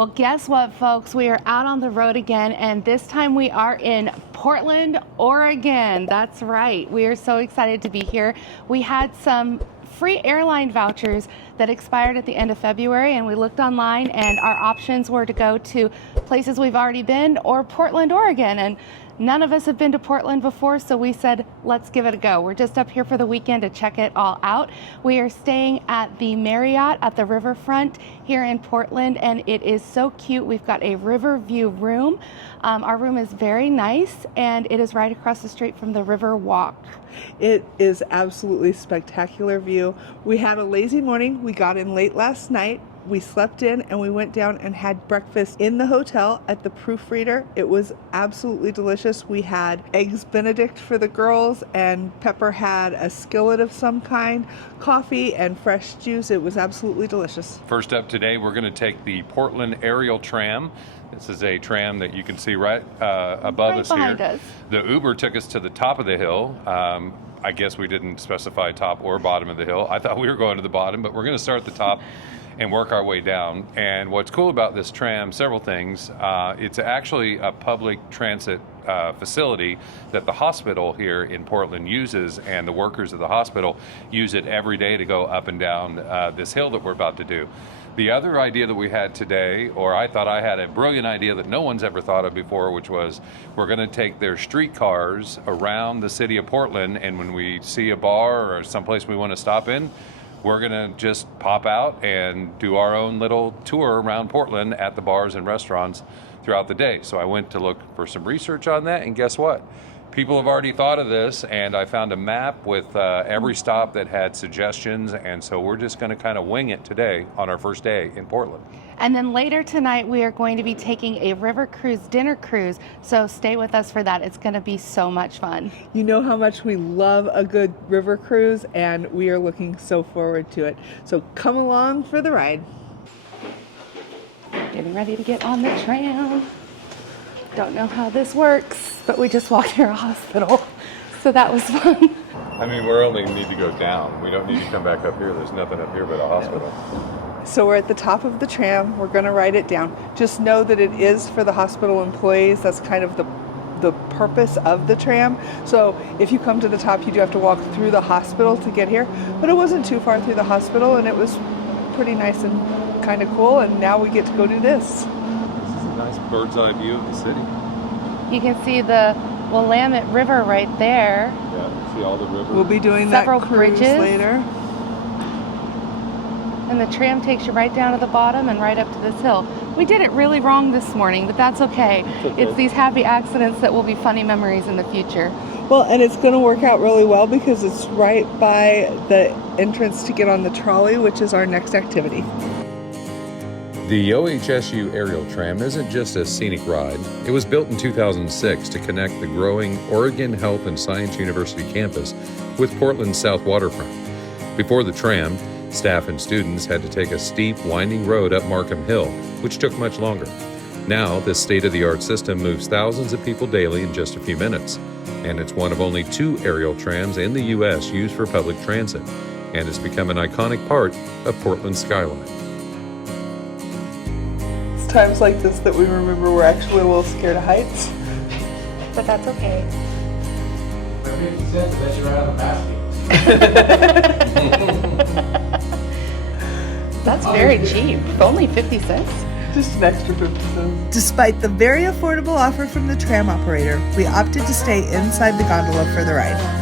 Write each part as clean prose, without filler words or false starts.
Well, guess what, folks? We are out on the road again, and this time we are in Portland, Oregon. That's right. We are so excited to be here. We had some free airline vouchers that expired at the end of February, and we looked online, and our options were to go to places we've already been or Portland, Oregon. And none of us have been to Portland before, so we said, let's give it a go. We're just up here for the weekend to check it all out. We are staying at the Marriott at the Riverfront here in Portland, and it is so cute. We've got a river view room. Our room is very nice, and it is right across the street from the River Walk. It is absolutely spectacular view. We had a lazy morning. We got in late last night. We slept in and we went down and had breakfast in the hotel at the Proofreader. It was absolutely delicious. We had eggs Benedict for the girls, and Pepper had a skillet of some kind, coffee and fresh juice. It was absolutely delicious. First up today, we're going to take the Portland Aerial Tram. This is a tram that you can see right above us here. The Uber took us to the top of the hill. I guess we didn't specify top or bottom of the hill. I thought we were going to the bottom, but we're going to start at the top and work our way down. And what's cool about this tram, several things. It's actually a public transit facility that the hospital here in Portland uses, and the workers of the hospital use it every day to go up and down this hill that we're about to do. The other idea that we had today, or I thought I had a brilliant idea that no one's ever thought of before, which was we're going to take their streetcars around the city of Portland, and when we see a bar or someplace we want to stop in, we're going to just pop out and do our own little tour around Portland at the bars and restaurants throughout the day. So I went to look for some research on that, and guess what? People have already thought of this, and I found a map with every stop that had suggestions, and so we're just going to kind of wing it today on our first day in Portland. And then later tonight, we are going to be taking a river cruise dinner cruise, so stay with us for that. It's going to be so much fun. You know how much we love a good river cruise, and we are looking so forward to it. So come along for the ride. Getting ready to get on the tram. Don't know how this works, but we just walked near a hospital, so that was fun. I mean, we only need to go down. We don't need to come back up here. There's nothing up here but a hospital. So we're at the top of the tram. We're going to ride it down. Just know that it is for the hospital employees. That's kind of the purpose of the tram. So if you come to the top, you do have to walk through the hospital to get here. But it wasn't too far through the hospital, and it was pretty nice and kind of cool. And now we get to go do this. Nice bird's eye view of the city. You can see the Willamette River right there. Yeah, see all the rivers. We'll be doing Several that cruise bridges later. And the tram takes you right down to the bottom and right up to this hill. We did it really wrong this morning, but that's okay. It's these happy accidents that will be funny memories in the future. Well, and it's going to work out really well because it's right by the entrance to get on the trolley, which is our next activity. The OHSU aerial tram isn't just a scenic ride. It was built in 2006 to connect the growing Oregon Health and Science University campus with Portland's South Waterfront. Before the tram, staff and students had to take a steep, winding road up Markham Hill, which took much longer. Now, this state-of-the-art system moves thousands of people daily in just a few minutes, and it's one of only 2 aerial trams in the U.S. used for public transit, and has become an iconic part of Portland's skyline. Times like this that we remember we're actually a little scared of heights. But that's okay. For 50 cents, I bet you right on the basket. That's very cheap. Only 50 cents. Just an extra 50 cents. Despite the very affordable offer from the tram operator, we opted to stay inside the gondola for the ride.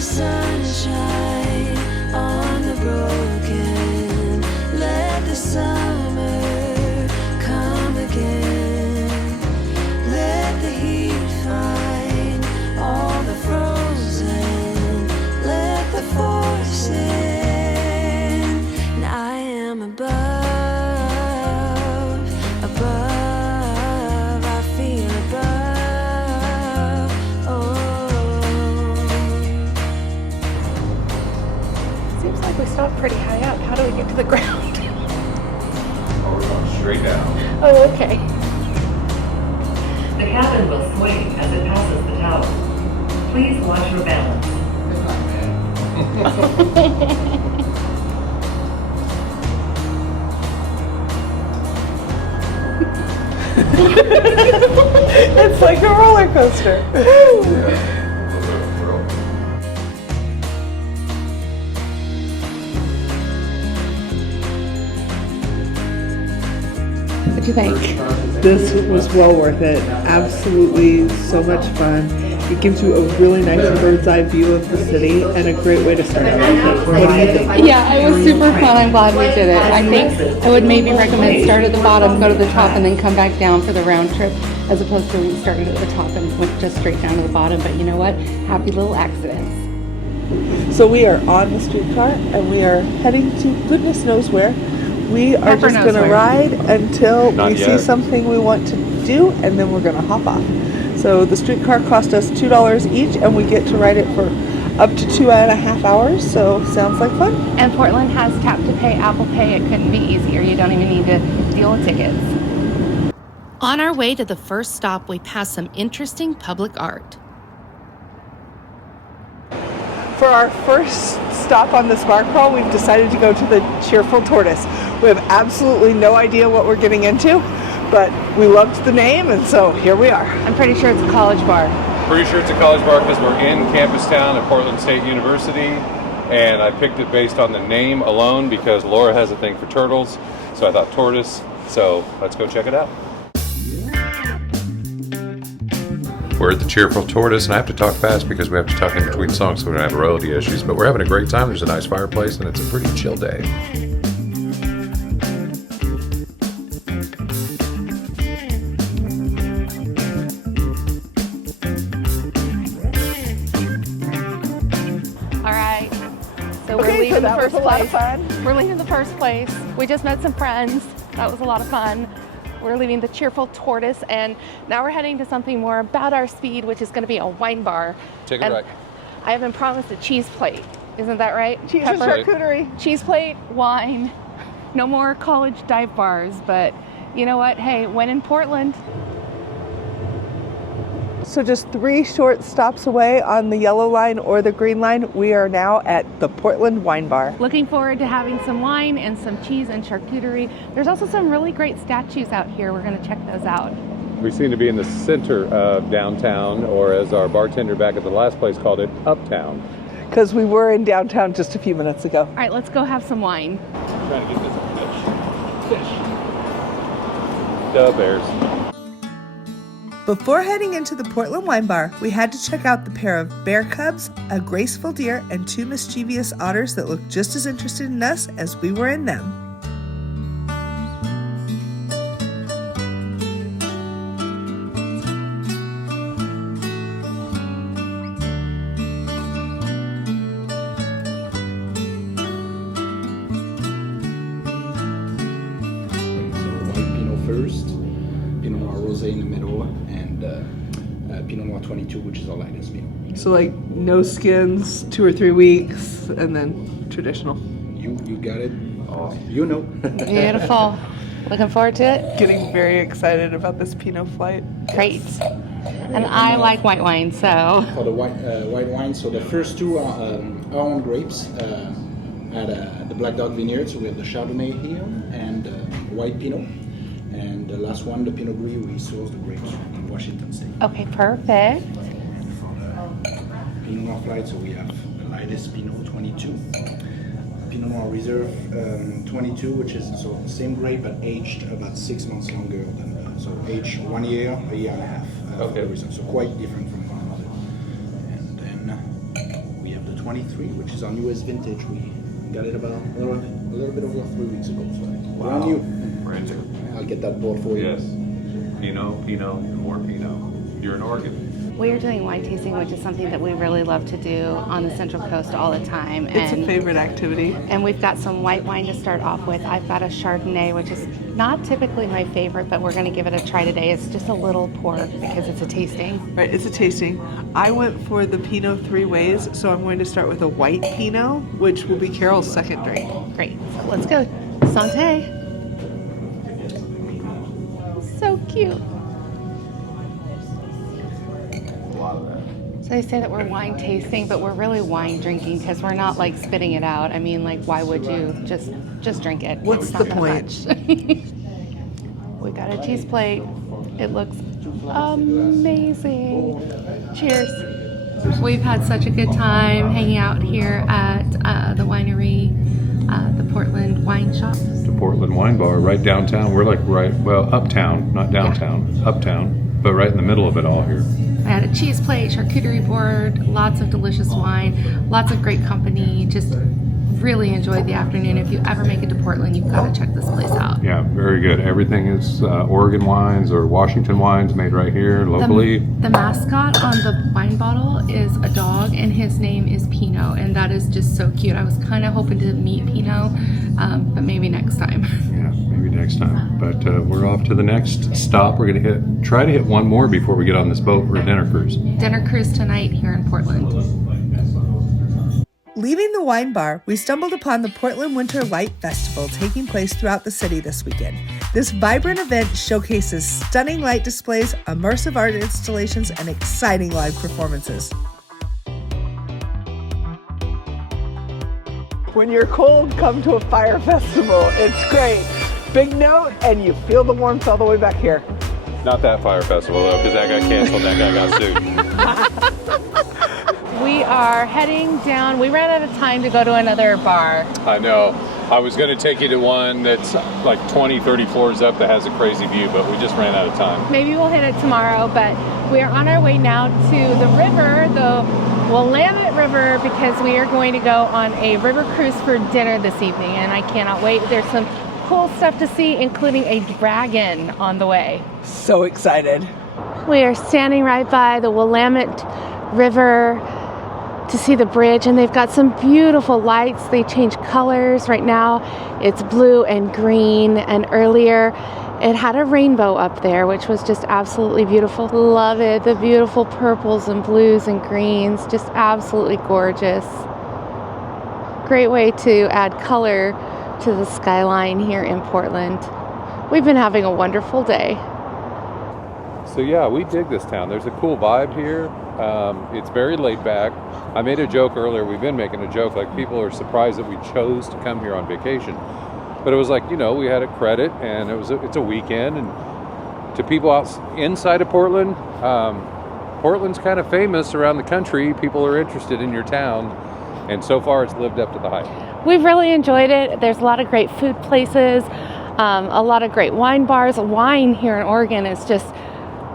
Sunshine on the broken, let the summer come again, let the heat find all the frozen, let the force in, and I am above, I feel above, Seems like we stopped pretty high up. How do we get to the ground? Oh, we're going straight down. Oh, okay. The cabin will swing as it passes the tower. Please watch your balance. It's not bad. It's like a roller coaster. What'd you think? This was well worth it. Absolutely so much fun. It gives you a really nice bird's eye view of the city and a great way to start out. What do you think? Yeah, it was super fun. I'm glad we did it. I think I would maybe recommend start at the bottom, go to the top, and then come back down for the round trip, as opposed to we started at the top and went just straight down to the bottom. But you know what? Happy little accidents. So we are on the streetcar and we are heading to goodness knows where. We are Pepper just knows going to where. ride until Not we see yet. something we want to do, and then we're going to hop off. So the streetcar cost us $2 each, and we get to ride it for up to 2.5 hours. So sounds like fun. And Portland has tap to pay, Apple Pay. It couldn't be easier. You don't even need to deal with tickets. On our way to the first stop, we passed some interesting public art. For our first stop on this bar crawl, we've decided to go to the Cheerful Tortoise. We have absolutely no idea what we're getting into, but we loved the name, and so here we are. I'm pretty sure it's a college bar. Pretty sure it's a college bar because we're in campus town at Portland State University, and I picked it based on the name alone because Laura has a thing for turtles, so I thought Tortoise. So let's go check it out. We're at the Cheerful Tortoise, and I have to talk fast because we have to talk in between songs so we don't have royalty issues, but we're having a great time. There's a nice fireplace, and it's a pretty chill day. All right. So we're Okay, leaving so the that was first a lot of place. fun. We're leaving the first place. We just met some friends. That was a lot of fun. We're leaving the Cheerful Tortoise, and now we're heading to something more about our speed, which is going to be a wine bar. Take it And right. I have been promised a cheese plate. Isn't that right? Cheese and Pepper? charcuterie. Cheese plate, wine. No more college dive bars, but you know what? Hey, when in Portland. So just 3 short stops away on the yellow line or the green line, we are now at the Portland Wine Bar. Looking forward to having some wine and some cheese and charcuterie. There's also some really great statues out here. We're going to check those out. We seem to be in the center of downtown, or as our bartender back at the last place called it, uptown. Because we were in downtown just a few minutes ago. All right, let's go have some wine. Trying to get this fish. Duh, bears. Before heading into the Portland Wine Bar, we had to check out the pair of bear cubs, a graceful deer, and 2 mischievous otters that looked just as interested in us as we were in them. So white Pinot first, Pinot Noir Rosé in the middle, and Pinot Noir 22, which is our lightest Pinot. So like no skins, 2 or 3 weeks, and then traditional. You got it. You know. Beautiful. Looking forward to it. Getting very excited about this Pinot flight. Great. And I like white wine, so. For the white wine, so the first 2 are our own grapes at the Black Dog Vineyard. So we have the Chardonnay here and white Pinot, and the last one, the Pinot Gris, we source the grapes in Washington State. Okay, perfect. For the Pinot Noir flight, so we have the lightest Pinot 22, Pinot Noir Reserve 22, which is so same grape but aged about 6 months longer than so aged 1 year, a year and a half. Okay. Reserve, so quite different from one another. And then we have the 23, which is our newest vintage. We got it about a little bit over 3 weeks ago. So brand new. Brand new. I'll get that bought for you. Yes. Pinot, and more Pinot. You're in Oregon. We are doing wine tasting, which is something that we really love to do on the Central Coast all the time. It's a favorite activity. And we've got some white wine to start off with. I've got a Chardonnay, which is not typically my favorite, but we're going to give it a try today. It's just a little pour because it's a tasting. Right, it's a tasting. I went for the Pinot 3 ways, so I'm going to start with a white Pinot, which will be Carol's second drink. Great. So let's go. Santé. So cute. So they say that we're wine tasting, but we're really wine drinking because we're not like spitting it out. I mean, like, why would you just drink it? What's It's the not that point? much. We got a cheese plate. It looks amazing. Cheers. We've had such a good time hanging out here at the winery, the Portland Wine Shop. The Portland Wine Bar, right downtown. We're like uptown, not downtown, uptown, but right in the middle of it all here. I had a cheese plate, charcuterie board, lots of delicious wine, lots of great company. Just really enjoyed the afternoon. If you ever make it to Portland, you've got to check this place out. Yeah, very good. Everything is Oregon wines or Washington wines made right here locally. The mascot on the wine bottle is a dog, and his name is Pinot, and that is just so cute. I was kind of hoping to meet Pinot, but maybe next time. Yeah, maybe next time. But we're off to the next stop. We're going to try to hit one more before we get on this boat for a dinner cruise. Dinner cruise tonight here in Portland. Leaving the wine bar, we stumbled upon the Portland Winter Light Festival taking place throughout the city this weekend. This vibrant event showcases stunning light displays, immersive art installations, and exciting live performances. When you're cold, come to a fire festival. It's great. Big note, and you feel the warmth all the way back here. Not that fire festival, though, because that got canceled. That guy got sued. We are heading down. We ran out of time to go to another bar. I know. I was going to take you to one that's like 20, 30 floors up that has a crazy view, but we just ran out of time. Maybe we'll hit it tomorrow, but we are on our way now to the river, the Willamette River, because we are going to go on a river cruise for dinner this evening, and I cannot wait. There's some cool stuff to see, including a dragon on the way. So excited. We are standing right by the Willamette River to see the bridge, and they've got some beautiful lights. They change colors. Right now it's blue and green, and earlier it had a rainbow up there, which was just absolutely beautiful. Love it. The beautiful purples and blues and greens, just absolutely gorgeous. Great way to add color to the skyline here in Portland. We've been having a wonderful day. So yeah, we dig this town. There's a cool vibe here. It's very laid back. I made a joke earlier. We've been making a joke, like people are surprised that we chose to come here on vacation. But it was like, you know, we had a credit, and it's a weekend. And to people inside of Portland, Portland's kind of famous around the country. People are interested in your town, and so far it's lived up to the hype. We've really enjoyed it. There's a lot of great food places, a lot of great wine bars. Wine here in Oregon is just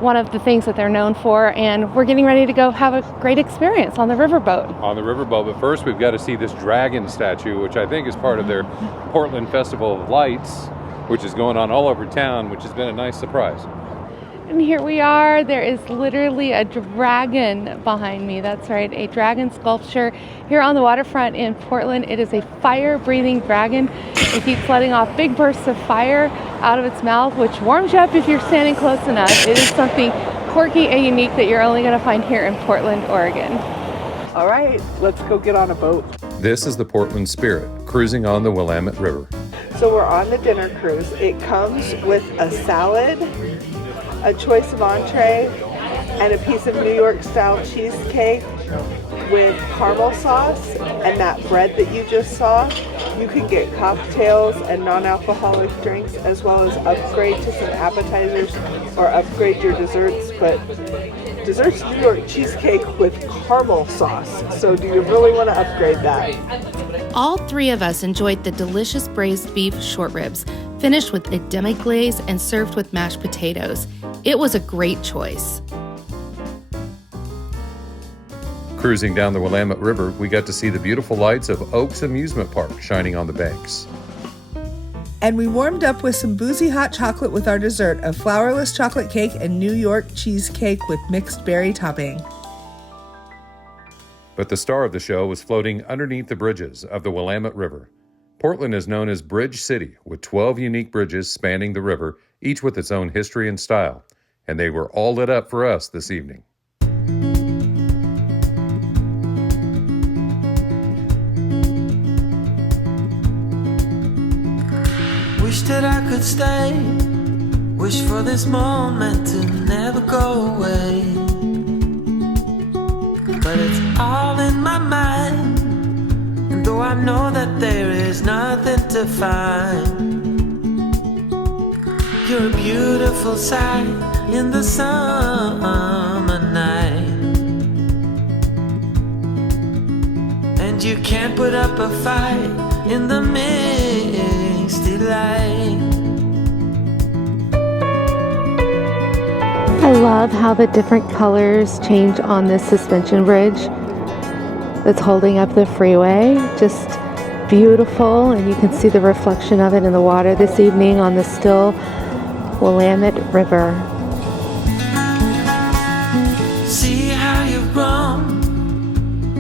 one of the things that they're known for, and we're getting ready to go have a great experience on the riverboat. On the riverboat, but first we've got to see this dragon statue, which I think is part of their Portland Festival of Lights, which is going on all over town, which has been a nice surprise. And here we are. There is literally a dragon behind me. That's right, a dragon sculpture here on the waterfront in Portland. It is a fire-breathing dragon. It keeps letting off big bursts of fire out of its mouth, which warms you up if you're standing close enough. It is something quirky and unique that you're only going to find here in Portland, Oregon. All right, let's go get on a boat. This is the Portland Spirit, cruising on the Willamette River. So we're on the dinner cruise. It comes with a salad, a choice of entree, and a piece of New York style cheesecake with caramel sauce, and that bread that you just saw. You can get cocktails and non-alcoholic drinks, as well as upgrade to some appetizers or upgrade your desserts, but desserts New York cheesecake with caramel sauce. So do you really want to upgrade that? All three of us enjoyed the delicious braised beef short ribs, finished with a demi-glaze and served with mashed potatoes. It was a great choice. Cruising down the Willamette River, we got to see the beautiful lights of Oaks Amusement Park shining on the banks. And we warmed up with some boozy hot chocolate with our dessert of flourless chocolate cake and New York cheesecake with mixed berry topping. But the star of the show was floating underneath the bridges of the Willamette River. Portland is known as Bridge City, with 12 unique bridges spanning the river, each with its own history and style. And they were all lit up for us this evening. Wish that I could stay. Wish for this moment to never go away. but it's all in my mind. And though I know that there is nothing to find, you're a beautiful sight in the summer night. And you can't put up a fight in the misty light. I love how the different colors change on this suspension bridge that's holding up the freeway. Just beautiful, and you can see the reflection of it in the water this evening on the still Willamette River. See how you roam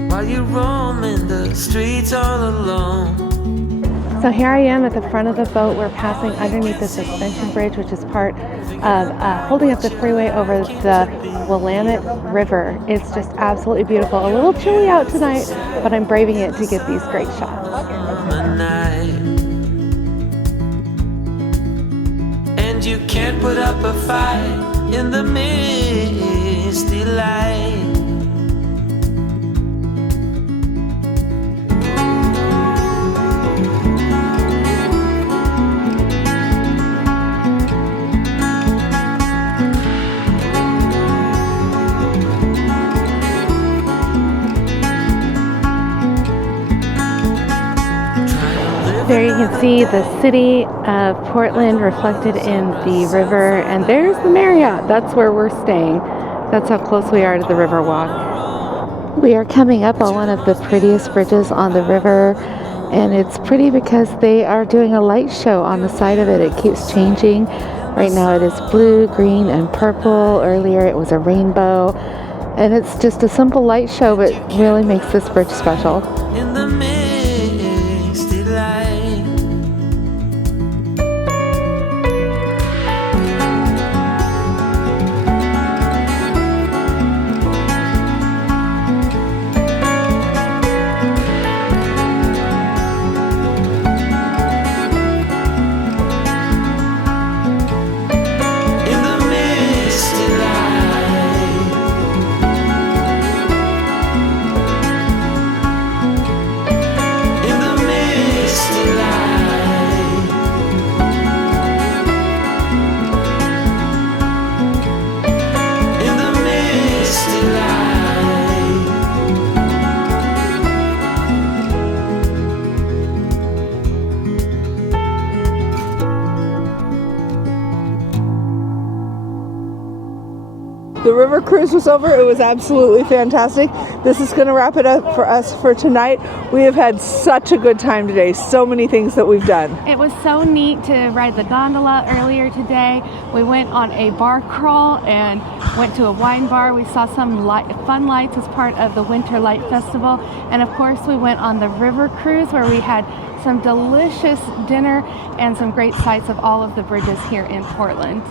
while you roam in the streets all alone. So here I am at the front of the boat. We're passing underneath the suspension bridge, which is part of holding up the freeway over the Willamette River. It's just absolutely beautiful. A little chilly out tonight, but I'm braving it to get these great shots. And you can't put up a fight in the misty light. There you can see the city of Portland reflected in the river, and there's the Marriott. That's where we're staying. That's how close we are to the river walk. We are coming up on one of the prettiest bridges on the river, and it's pretty because they are doing a light show on the side of it. It keeps changing. Right now it is blue, green, and purple. Earlier it was a rainbow, and it's just a simple light show, but really makes this bridge special. In the misty light. The river cruise was over. It was absolutely fantastic. This is going to wrap it up for us for tonight. We have had such a good time today. So many things that we've done. It was so neat to ride the gondola earlier today. We went on a bar crawl and went to a wine bar. We saw some fun lights as part of the Winter Light Festival. And of course, we went on the river cruise where we had some delicious dinner and some great sights of all of the bridges here in Portland.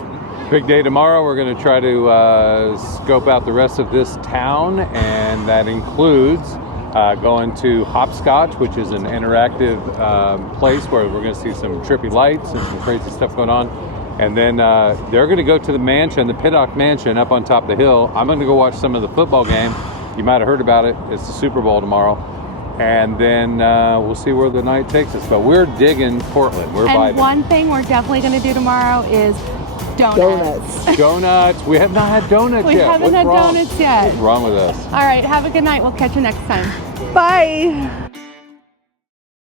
Big day tomorrow. We're going to try to scope out the rest of this town, and that includes going to Hopscotch, which is an interactive place where we're going to see some trippy lights and some crazy stuff going on. And then they're going to go to the mansion, the Piddock Mansion up on top of the hill. I'm going to go watch some of the football game. You might have heard about it. It's the Super Bowl tomorrow. And then we'll see where the night takes us. But we're digging Portland. We're vibing. And one thing we're definitely going to do tomorrow is donuts. Donuts. We have not had donuts We yet. haven't had donuts yet. What's wrong with us? All right, have a good night. We'll catch you next time. Bye.